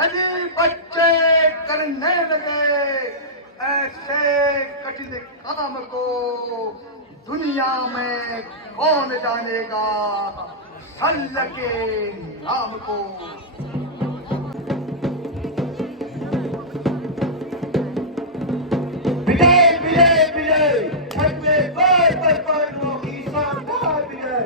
यदि बच्चे करने लगे ऐसे कठिन काम को, दुनिया में कौन जानेगा सल्ल के नाम को। विजय विजय विजय, छठवे पर की शानदार विजय।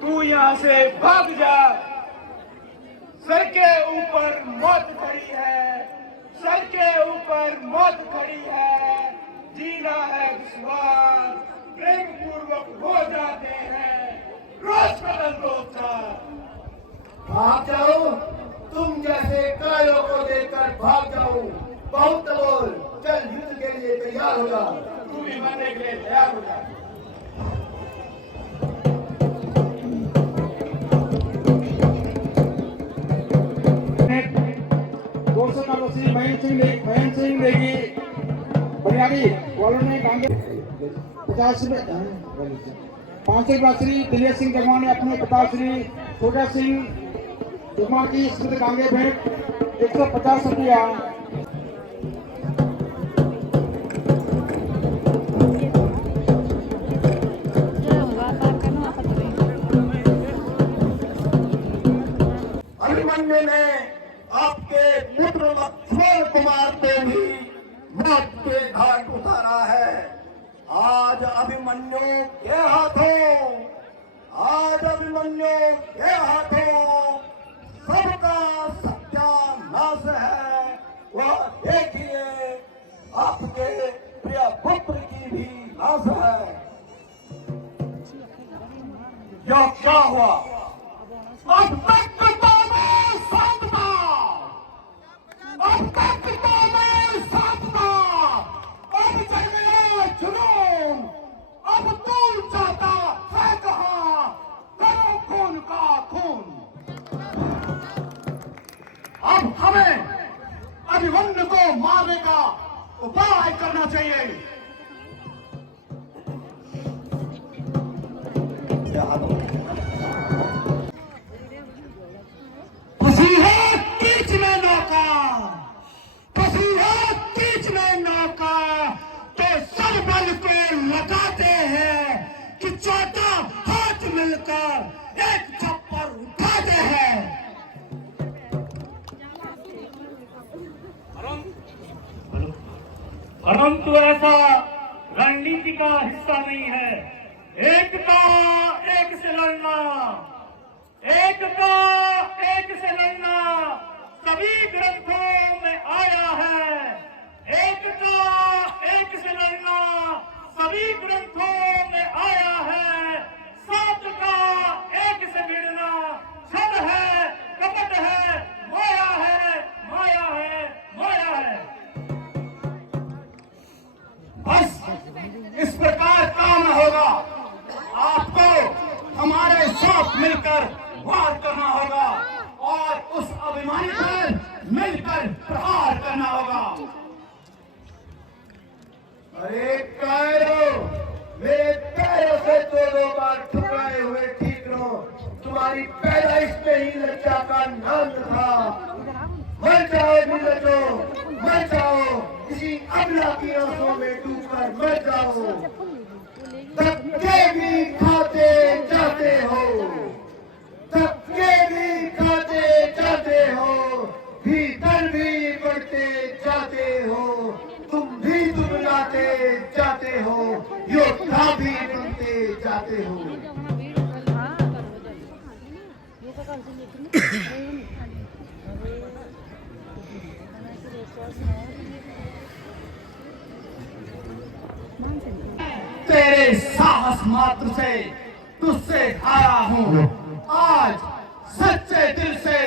तू यहाँ से भाग जा, सर के ऊपर मौत खड़ी है, सर के ऊपर मौत खड़ी है। जीना है विश्वास, प्रेम पूर्वक हो जाते हैं रोज कदम रोककर। भाग जाओ, तुम जैसे कायरों को देखकर भाग जाओ। बहुत बोल, चल युद्ध के लिए तैयार हो जा। तू भी मरने के लिए तैयार हो जा। श्री महेंद्र सिंह नेगी बनियारी वालों ने 50 रुपए, 500 रुपया श्री दिलेश सिंह जगवान ने अपने 50 श्री छोटा सिंह जगवान की स्मृति गांगे भेंट 150 रुपया। अभिमन्यु ने आपके पुत्र लक्ष्मण कुमार को भी मौत के घाट उतारा है। आज अभिमन्यु के हाथों, आज अभिमन्यु के हाथों सबका सत्यानाश है। वह एक ही है, आपके प्रिय पुत्र की भी नाश है। यह क्या हुआ? अब तक अब हमें अभिमन्यु को मारने का उपाय करना चाहिए। खुशी है तीच में नौका, खुशी है तीच में नौका, तो सब बल पे लगाते हैं कि चौथा हाथ मिलकर एक थप्पड़ उठाते हैं। परंतु ऐसा रणनीति का हिस्सा नहीं है। एक का एक से लड़ना, एक का एक से लड़ना सभी ग्रंथों में आया है। एक का एक से लड़ना सभी ग्रंथों में आया है। सात का एक से भिड़ना छल है, कपट है, माया है, माया है, माया है। बस इस प्रकार काम होगा। आपको हमारे साथ मिलकर वार करना होगा और उस अभिमानी पर मिलकर प्रहार करना होगा। अरे कायरों, मेरे पैरों से दो बार ठुकराए हुए ठीक रहो। तुम्हारी पैदाइश में ही लज्जा का नाम था। मर जाओ नीलजो, मर जाओ, किसी अबला की आंखों में डूबकर मर जाओ। धक्के भी खाते जाते हो, धक्के भी खाते जाते हो, भीतर भी बढ़ते जाते हो, तुम भी दुबलाते जाते हो, योद्धा भी बनते जाते हो। तेरे साहस मात्र से तुझसे हारा हूँ। आज सच्चे दिल से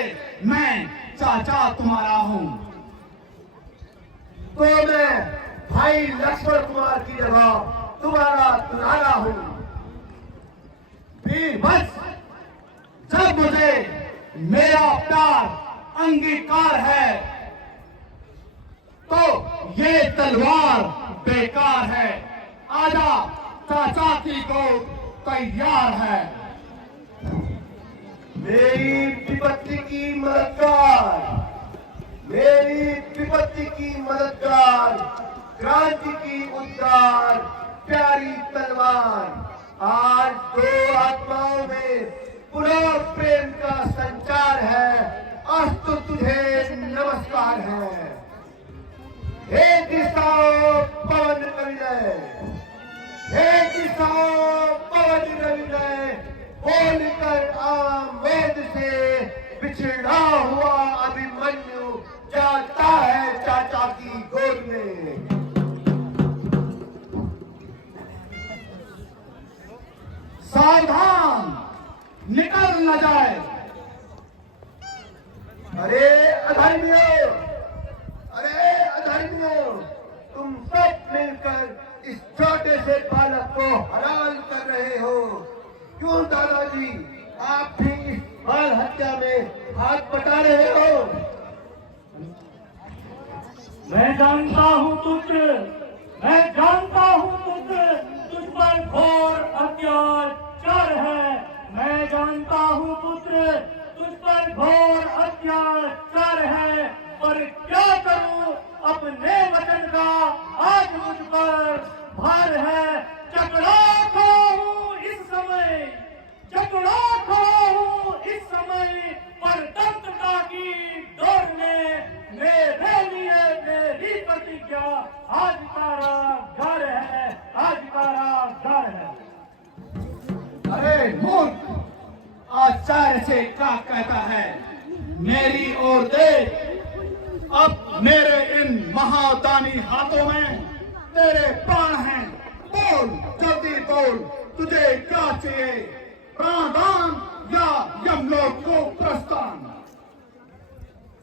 मैं चाचा तुम्हारा हूँ। तो मैं भाई लक्ष्मण कुमार की जगह तुम्हारा दुलारा हूँ। बस जब मुझे मेरा प्यार अंगीकार है तो ये तलवार बेकार है। आजा चाचा की गोद तैयार है। मेरी विपत्ति की मददगार, मेरी विपत्ति की मददगार, क्रांति की उद्गार, प्यारी तलवार, आज दो आत्माओं में पुनः प्रेम का संचार है। अस्तु तुझे नमस्कार है। हे दिशाओ पवन कविनय, हे दिशाओ पवन कविनय, बोलकर आमोद से बिछड़ा हुआ अभिमन्यु जाता है चाचा की गोद में। सावधान, निकल न जाए। अरे अधर्मियों, अरे अधर्मियों, तुम सब मिलकर इस छोटे से बालक को हलाल कर रहे हो। क्यों दादाजी, आप भी इस बाल हत्या में हाथ बटा रहे हो? मैं जानता हूँ पुत्र, मैं जानता हूँ पुत्र, तुझ पर घोर अत्याचार है। मैं जानता हूँ पुत्र, तुझ पर घोर अत्याचार है, पर क्या करूँ, अपने वचन का आज मुझ पर भार है। चकरा खड़ा हूँ इस समय, चकरा खड़ा हूँ इस समय, पर दत्तता की डोर में मेरे लिए मेरी प्रतिज्ञा आज कारागार है, आज कारागार है। अरे मूर्ख, आचार्य से क्या कहता है? मेरी ओर देख, अब मेरे इन महादानी हाथों में तेरे प्राण हैं। बोल, जल्दी बोल, तुझे क्या चाहिए? प्राणदान या यमलोक को प्रस्थान?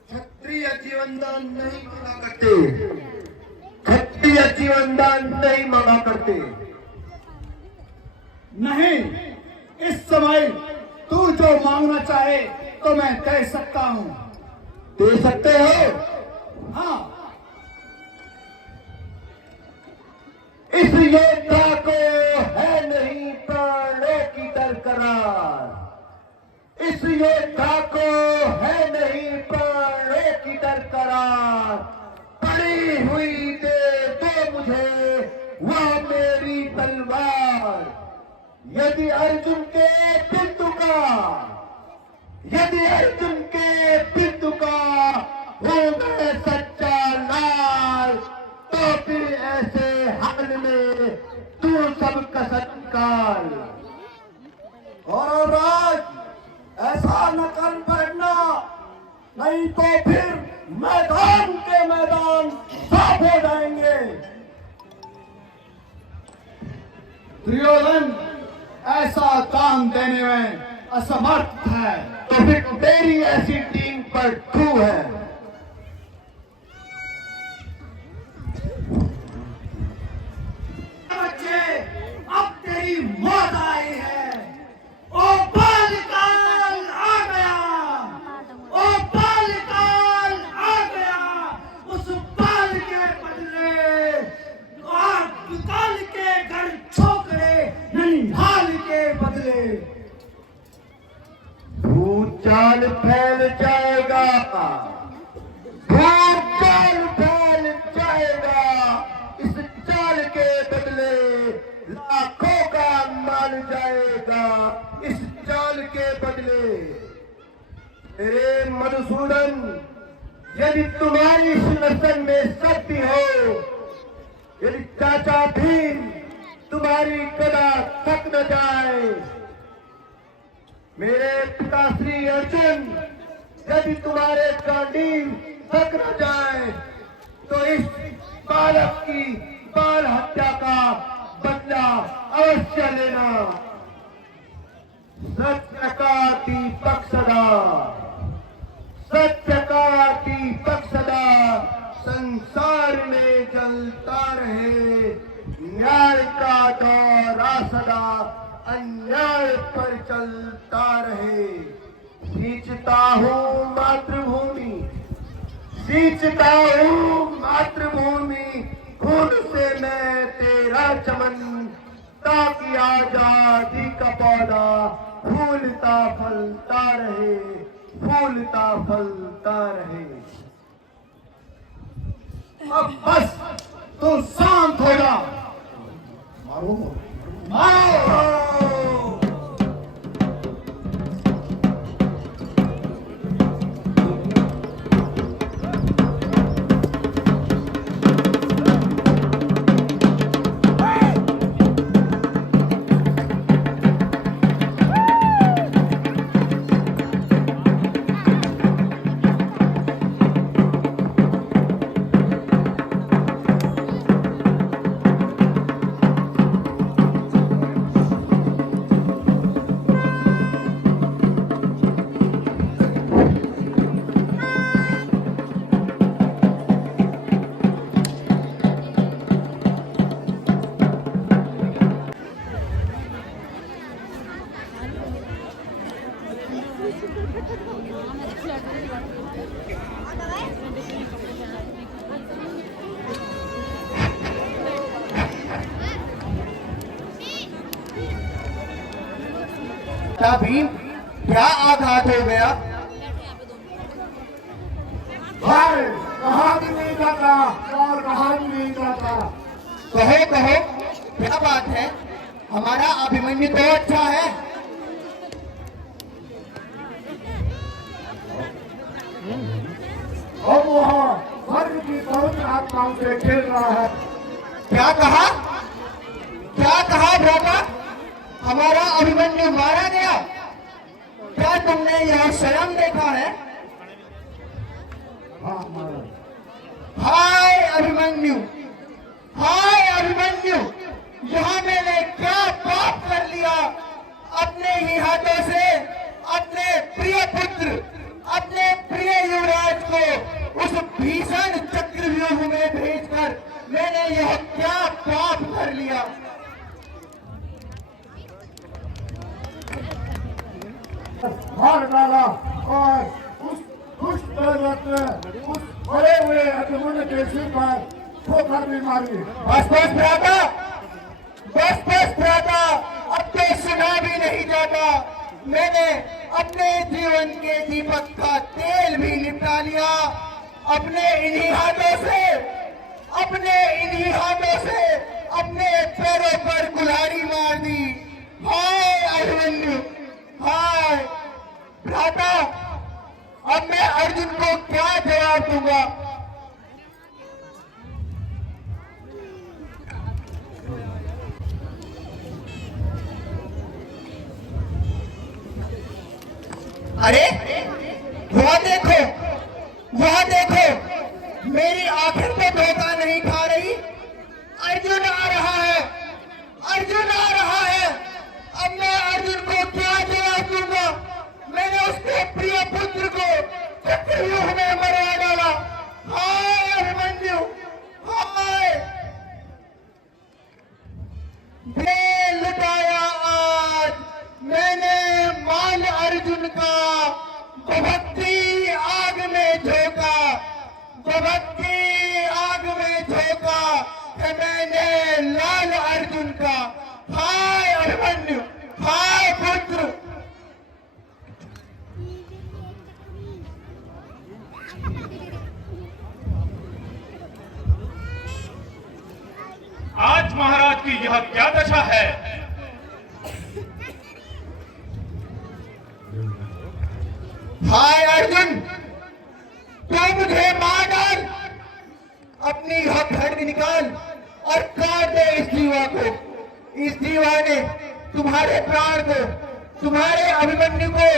क्षत्रिय जीवन दान नहीं मांगा करते, क्षत्रिय जीवन दान नहीं मांगा करते। नहीं, इस समय तू जो मांगना चाहे तो मैं दे सकता हूँ। दे सकते हो? हाँ, इस योद्धा को है नहीं प्राणों की दरकरार, इस योद्धा को है नहीं प्राणों की दरकरार। पड़ी हुई दे दो मुझे वह मेरी तलवार। यदि अर्जुन के बिंदु का, यदि अर्जुन के बिंदु का हूँ मैं सच्चा लाल, तो फिर ऐसे हाल में तू सबका सत्कार। और राज, ऐसा न कर बैठना, नहीं तो फिर मैदान के मैदान साफ हो जाएंगे। दुर्योधन ऐसा दान देने में असमर्थ है। तो फिर तेरी ऐसी टीम पर थू है। बच्चे, अब तेरी मौत आई है। ओ बालकाल आ गया, ओ बालकाल आ गया। उस बाल के बदले और काल के घर छोकरे ननिहाल के बदले। भूचाल फैल जाएगा, भूचाल फैल जाएगा। इस चाल के बदले लाखों का मान जाएगा। इस चाल के बदले मेरे मधुसूदन, यदि तुम्हारी सुदर्शन में शक्ति हो, यदि चाचा भीम तुम्हारी गदा थक न जाए, मेरे पिता श्री अर्जुन यदि तुम्हारे गांडीव थक न जाए, तो इस बालक की बाल हत्या का बदला अवश्य लेना। सत्य का दीपक सदा, सत्य का दीपक सदा संसार में जलता रहे। न्याय का दौरा सदा अन्याय पर चलता रहे। सींचता हूँ मातृभूमि, सींचता हूँ मातृभूमि, खून से मैं तेरा चमन, ताकि आजादी पौधा फूलता फलता रहे, फूलता फलता रहे। अब बस तू शांत हो जा। मारो मारो। भीम, क्या आघात हो गया? भाई कहा भी नहीं जाता और कहा भी नहीं जाता। कहो कहो, क्या बात है? हमारा अभिमन्यु तो अच्छा है। और वहाँ स्वर्ग की पवित्र आत्माओं से खेल रहा है। क्या कहा? क्या कहा भ्राता? हमारा अभिमन्यु मारा गया? क्या तुमने यह स्वयं देखा है? हाँ मारा। हाय अभिमन्यु, हाय अभिमन्यु, यहाँ मैंने क्या पाप कर लिया? अपने ही हाथों से अपने प्रिय पुत्र, अपने प्रिय युवराज को उस भीषण चक्रव्यूह में भेजकर मैंने यह क्या पाप कर लिया? मार डाला और उस बड़े हुए अभिमन्यु के सिर पर ठोकर भी मारी। बस बस भ्राता, बस बस भ्राता, अब तो सुना भी नहीं जाता। मैंने अपने जीवन के दीपक का तेल भी निपटा लिया। अपने इन्हीं हाथों से, अपने इन्हीं हाथों से अपने पैरों पर कुल्हाड़ी मार दी। हाय अभिमन्यु, हाय भ्राता, अब मैं अर्जुन को क्या जवाब दूंगा? अरे वह देखो, वह देखो, मेरी आंखें तो धोखा नहीं खा रही। अर्जुन आ रहा है, अर्जुन आ रहा है। अब मैं अर्जुन को क्या जवाब दूंगा? मैंने उसके प्रिय पुत्र को चक्रव्यूह में मरवा डाला। हाय अभिमन्यु, हाय। मैं लुटाया आज मैंने मान अर्जुन का, भक्ति आग में झोंका, भक्ति आग में झोंका है मैंने लाल अर्जुन का। हाय अभिमन्यु, हाय पुत्र। आज महाराज की यह क्या दशा है? हाय अर्जुन, तू मुझे मार डाल, अपनी यह खड्ग निकाल और काट दे इस जीवा को। इस जीवा ने तुम्हारे प्राण को, तुम्हारे अभिमन्यु को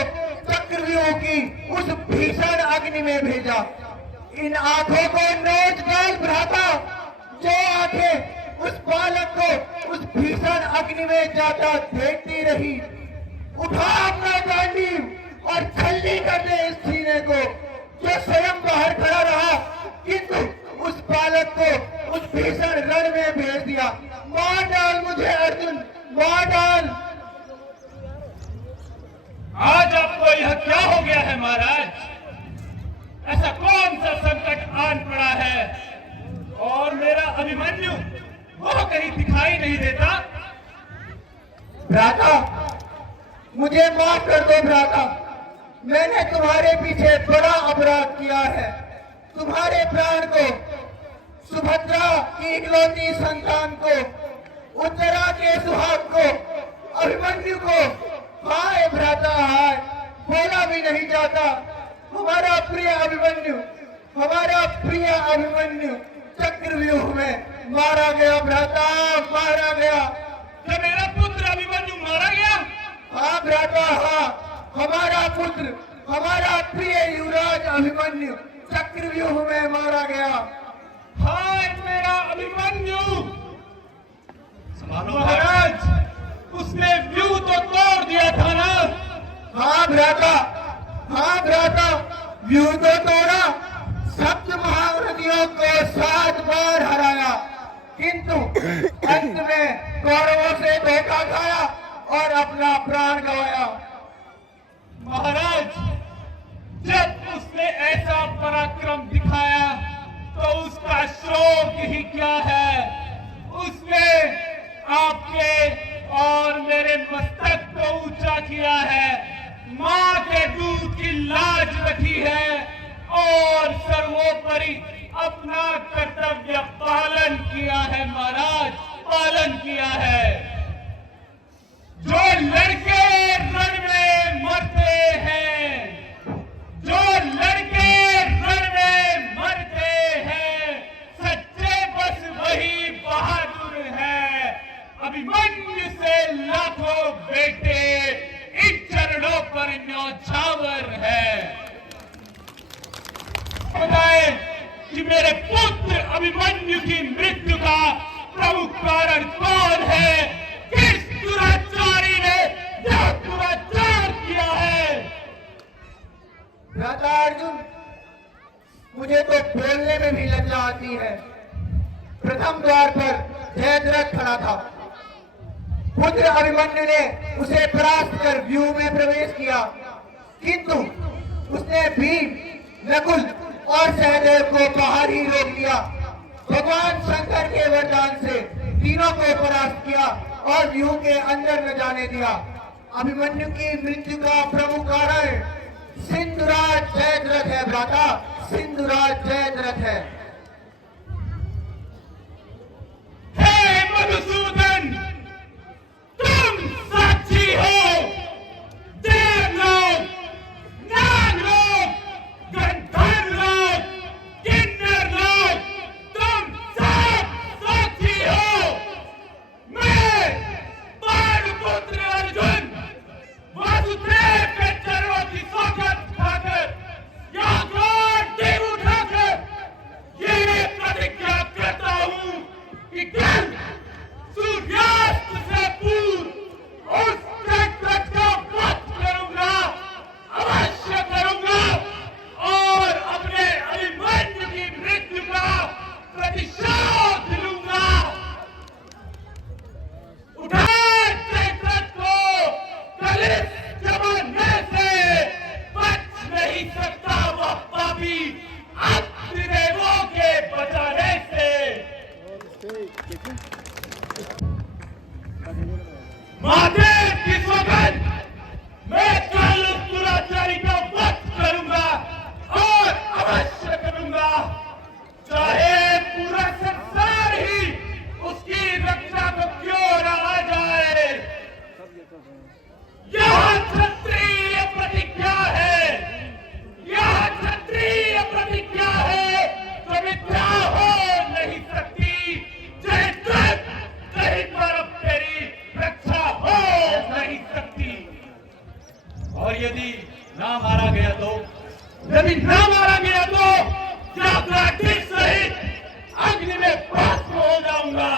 चक्रव्यूह की उस भीषण अग्नि में भेजा। इन आंखों को नोच डाल भ्राता, जो आंखें उस बालक को उस भीषण अग्नि में जाता देखती रही। उठा अपना गांडीव और छल्ली कर दे इस सीने को, जो स्वयं बाहर खड़ा रहा किंतु उस बालक को उस भीषण रण में भेज दिया। मार डाल मुझे अर्जुन, मार डाल। आज आपको यह क्या हो गया है महाराज? ऐसा कौन सा संकट आन पड़ा है और मेरा अभिमन्यु वो कहीं दिखाई नहीं देता? भ्राता, मुझे माफ कर दो भ्राता, मैंने तुम्हारे पीछे बड़ा अपराध किया है। तुम्हारे प्राण को, सुभद्रा की इकलौती संतान को, उत्तरा के सुहाग को, अभिमन्यु को, हाय भ्राता हाय, बोला भी नहीं जाता। हमारा प्रिय अभिमन्यु, हमारा प्रिय अभिमन्यु चक्रव्यूह में मारा गया भ्राता, मारा गया। क्या मेरा पुत्र अभिमन्यु मारा गया? हाँ भ्राता हाँ, हमारा पुत्र, हमारा प्रिय युवराज अभिमन्यु चक्रव्यूह में मारा गया। हाय मेरा अभिमन्यु! महाराज, उसने व्यूह तो तोड़ दिया था ना? हाँ भ्राता, हाँ भ्राता, व्यूह तो तोड़ा, सप्त महारथियों को 7 बार हराया, किंतु अंत में कौरवों से धोखा खाया और अपना प्राण गंवाया। महाराज, जब उसने ऐसा पराक्रम दिखाया तो उसका शौक ही क्या है। उसने आपके और मेरे मस्तक को ऊंचा किया है, मां के दूध की लाज रखी है और सर्वोपरि अपना कर्तव्य पालन किया है। महाराज, पालन किया है। जो लड़के रण में मरते हैं, जो लड़के रण में मरते हैं, सच्चे बस वही बहादुर है। अभिमन्यु से लाखों बेटे इन चरणों पर न्यौछावर है। बताए कि मेरे पुत्र अभिमन्यु की मृत्यु का प्रमुख कारण कौन है? किस दुराचारी ने यह दुराचार किया है? भ्राता अर्जुन, मुझे तो बोलने में भी लज्जा आती है। प्रथम द्वार पर जयद्रथ खड़ा था, पुत्र अभिमन्यु ने उसे परास्त कर व्यूह में प्रवेश किया, किंतु उसने भीम, नकुल और सहदेव को बाहर ही रोक दिया। भगवान शंकर के वरदान से तीनों को परास्त किया और व्यूह के अंदर न जाने दिया। अभिमन्यु की मृत्यु का प्रमुख कारण सिंधुराज जयद्रथ है भ्राता, सिंधुराज जयद्रथ है। हे मधुसूदन, तुम साक्षी हो। देवलोक, नागलोक, गंधर्वलोक, किन्नरलोक, तुम सब साक्षी हो। मैं पांडुपुत्र अर्जुन वासुदेव के चरणों की सौगंध खाकर, यहाँ घाटी उठाकर ये प्रतिज्ञा करता हूँ कि कल सूर्यास्त से पूर्व उस जगत का वध करूंगा, अवश्य करूंगा, और अपने अभिमन्यु की मृत्यु का प्रतिशोध लूंगा। उठा जगत को कल इस जमाने से बच नहीं सकता वह पापी अग्निदेवों के बचाने से। महादेव की सौगंध, मैं कल उस दुराचारी का वध करूंगा और अवश्य करूंगा, चाहे पूरा संसार ही उसकी रक्षा को क्यों न आ जाए। यह क्षत्रिय प्रतिज्ञा है, यह क्षत्रिय प्रतिज्ञा है, तो मिथ्या हो नहीं सकती। जयद्रथ, कहीं पर अब तेरी रक्षा हो नहीं सकती। और यदि ना मारा गया तो, यदि ना मारा गया तो क्या प्राकृतिक सहित अग्नि में भस्म हो जाऊंगा।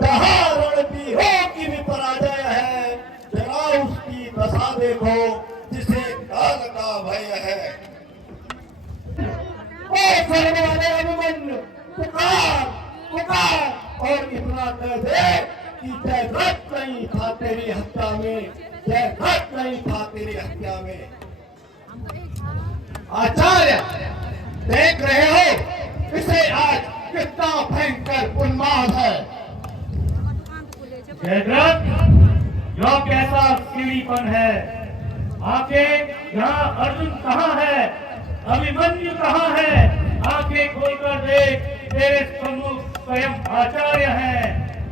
जहाँ रणबीरों की भी पराजय है, जरा उसकी दशा देखो जिसे काल का भय है। ओ करने वाले अभिमन्यु, पुकार पुकार और इतना कह दे कि जयद्रथ नहीं था तेरी हत्या में, जयद्रथ नहीं था तेरी हत्या में। आचार्य, देख रहे हो इसे आज आशीर्वाद है। जयद्रथ, यह कैसा सीढ़ीपन है? आंखें यहाँ अर्जुन कहाँ है? अभिमन्यु कहाँ है? आंखें खोलकर देख, तेरे सम्मुख स्वयं आचार्य है,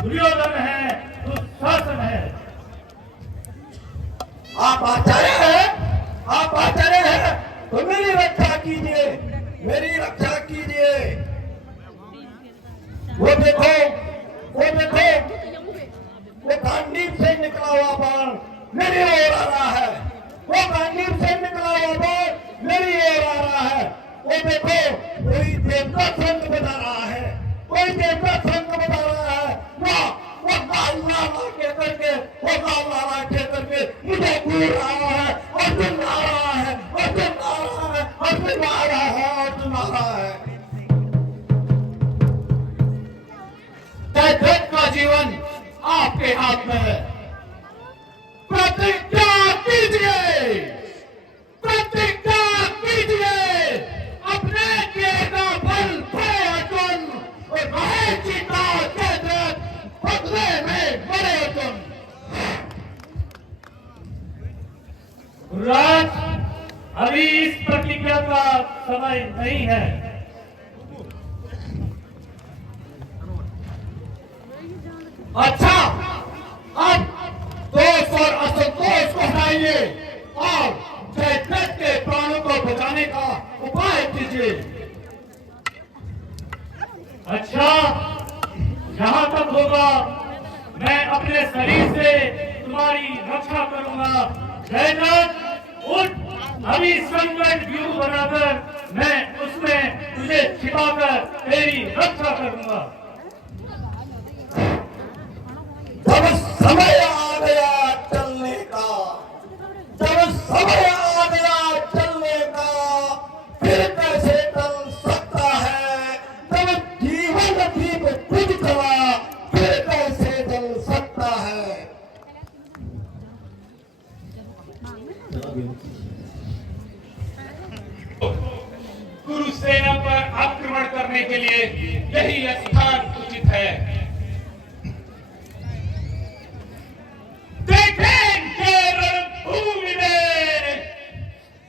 दुर्योधन है, दुशासन है। आप आचार्य हैं? आप आचार्य हैं तो मेरी रक्षा कीजिए, मेरी रक्षा कीजिए। वो देखो, वो गांडीव से निकला हुआ बाण मेरी ओर आ रहा है। वो गांडीव से निकला हुआ बाण मेरी ओर आ रहा है। वो देखो, कोई देवता संग बता रहा है, कोई देवता संग बता रहा है। वो गाल लाला के करके, वो गाल लाला के करके मुझे घूर रहा है। अर्जुन आ रहा है, अर्जुन आ रहा है, अर्जुन आ रहा है, अर्जुन आ रहा है। जयद्रथ का जीवन आपके हाथ में है। प्रतिज्ञा कीजिए, प्रतिज्ञा कीजिए, अपने किए का फल पाए अर्जुन और रहे जीता जयद्रथ, बदले में मरे अर्जुन। गुरुराज, अभी इस प्रतिज्ञा का समय नहीं है। अच्छा, अब दोष और असंतोष को हटाइए और जयद्रथ के प्राणों को बचाने का उपाय कीजिए। अच्छा, जहां तक होगा मैं अपने शरीर से तुम्हारी रक्षा करूंगा। जयद्रथ, उठ, अभी संकट व्यूह बनाकर मैं उसमें तुझे छिपाकर तेरी रक्षा करूंगा। जब समय आ गया चलने का, जब समय आ गया चलने का, फिर कैसे चल सकता है? जब जीवन दीप खुद चला, फिर कैसे चल सकता है? कुरुसेना पर आक्रमण करने के लिए यही स्थान उचित है। देखेंगे रणभूमि में,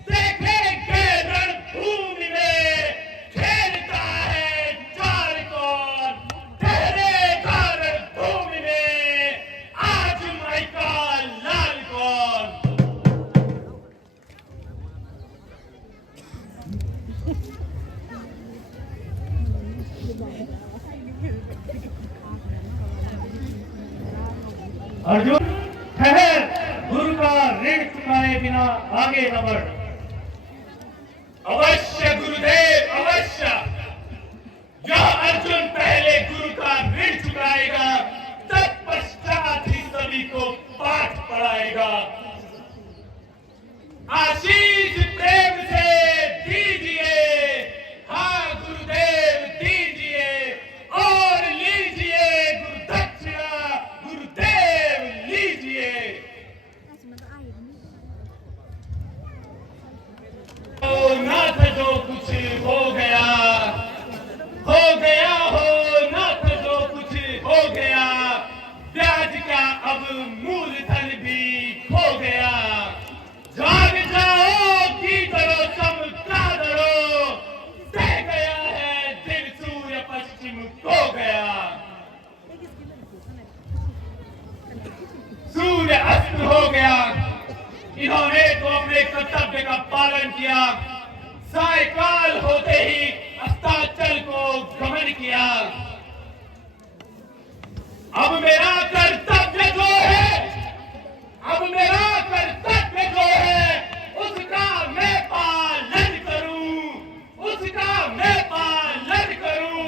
देखेंगे रणभूमि में खेलता है चार कौन, ठहरेगा रणभूमि में आज माई का लाल कौन। अर्जुन, ठहर, गुरु का ऋण चुकाए बिना आगे न बढ़। अवश्य गुरुदेव, अवश्य। यह अर्जुन पहले गुरु का ऋण चुकाएगा, तब पश्चात ही सभी को पाठ पढ़ाएगा। आशीष प्रेम से दीजिए, हाँ गुरुदेव दीजिए और लीजिए गुरुदक्षिणा, गुरुदेव लीजिए। ओ नाथ जो कुछ हो गया, हो गया हो नाथ जो कुछ हो गया, ब्याज का अब मूलधन भी खो गया। जाग जाओ की करो चमका दरो, सह गया है दिन सूर्य पश्चिम खो गया। सूर्य अस्त हो गया। इन्होंने तो अपने कर्तव्य का पालन किया, सायकाल होते ही अस्ताचल को गमन किया। अब मेरा कर्तव्य जो है, अब मेरा कर्तव्य जो है, उसका मैं पालन करूं, उसका मैं पालन करूं,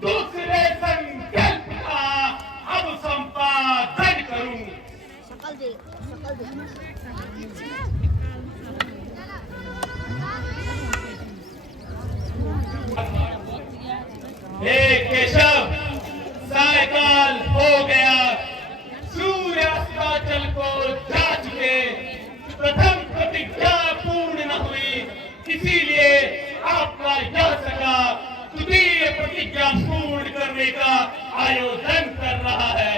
दूसरे संकल्प का अब संपादन करूं। हे केशव, सायकाल हो गया, होने का आयोजन कर रहा है।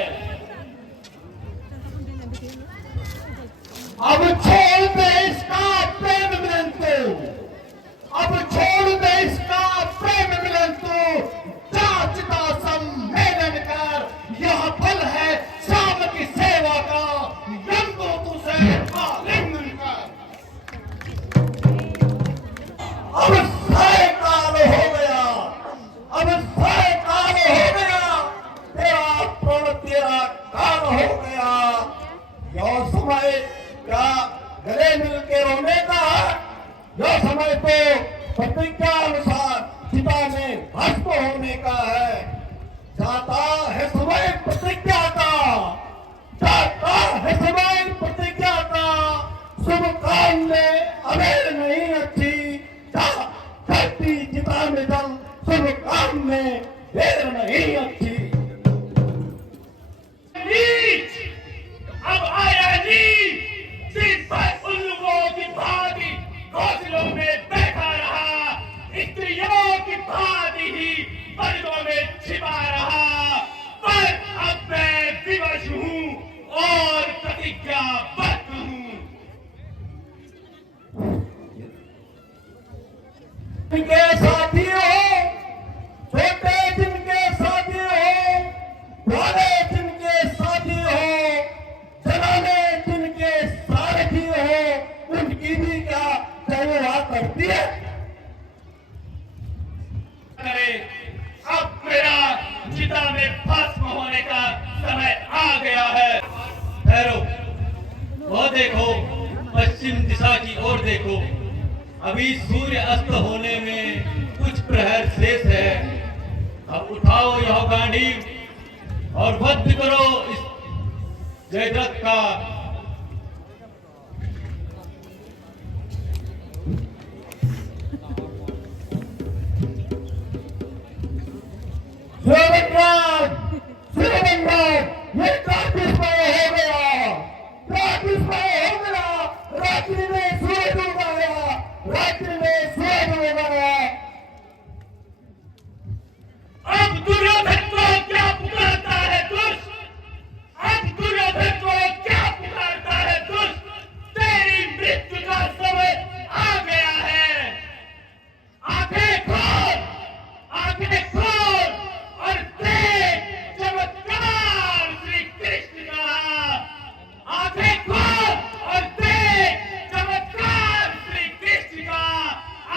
अब छोड़ दे इसका प्रेम मिलन को, अब छोड़ दे इसका प्रेम मिलन को, जांचता सम्मेलन कर, यह फल है शाम की सेवा का, यम को तुझे आलिंगन कर। अब सायकाल हो गया, अब सायकाल हो गया, तेरा प्रण तेरा काल हो गया। यह समय क्या गले मिल के रोने का है? यह समय तो प्रतिज्ञा अनुसार चिता में भस्म होने का है। जाता है समय प्रतिज्ञा का, जाता है समय प्रतिज्ञा का, शुभ काम में अबेर नहीं अच्छी, धरती चिता में जल, शुभ काम में देर नहीं अच्छी। नीच अब आया नीच, सिर पर उल्लुओं की भांति घोंसलों में बैठा रहा, स्त्रियों की भांति ही पर्दों में छिपा रहा। पर अब मैं विवश हूँ और प्रतिज्ञाबद्ध हूँ। जिनके साथी हो, छोटे जिनके साथी हो, बड़े जिनके साथी हो, जनाने जिनके सारथी हो, उनकी भी क्या सेवा करती है? करे, अब मेरा चिता में भस्म होने का समय आ गया है। ठहरो, वो देखो, पश्चिम दिशा की ओर देखो, अभी सूर्य अस्त होने में कुछ प्रहर शेष है। अब उठाओ यह गांडीव और वध करो इस जयद्रथ का। शिवराज, ये काटिस्मय हो गया, काटिस्मय हो गया, रात्रि में सूरज उगाया, रात्रि में सूरज उगाया। अब दुर्योधन को क्या पुकारता है दुष्ट, अब दुर्योधन को क्या पुकारता है दुष्ट, तेरी मृत्यु का समय आ गया है। आंखें खोल, आंखें खोल और देख चमत्कार श्री कृष्ण का। आंखें खोल और देख चमत्कार श्री कृष्ण का।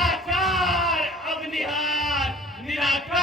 आकार अब निहार निराकार